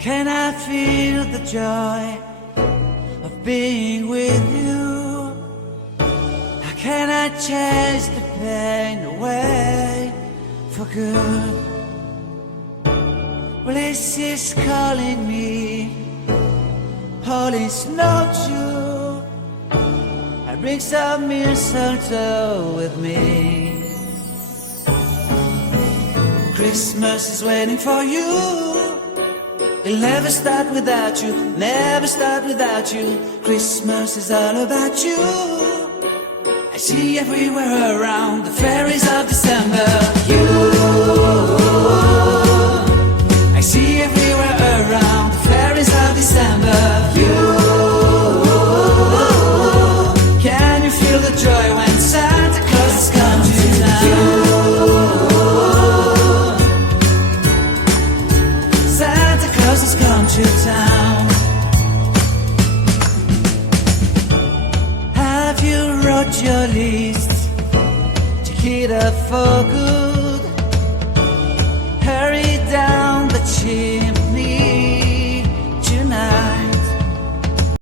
Can I feel the joy of being with you? How can I chase the pain away for good? Well, this is calling me, all is not true. I bring some mistletoe with me. Christmas is waiting for you. It'll never start without you, never start without you. Christmas is all about you. I see everywhere around the fairies of December. You, I see everywhere around the fairies of December. You, can you feel the joy when Santa Claus has come to town? Santa Claus has come to town. Have you wrote your list? Check it out for good.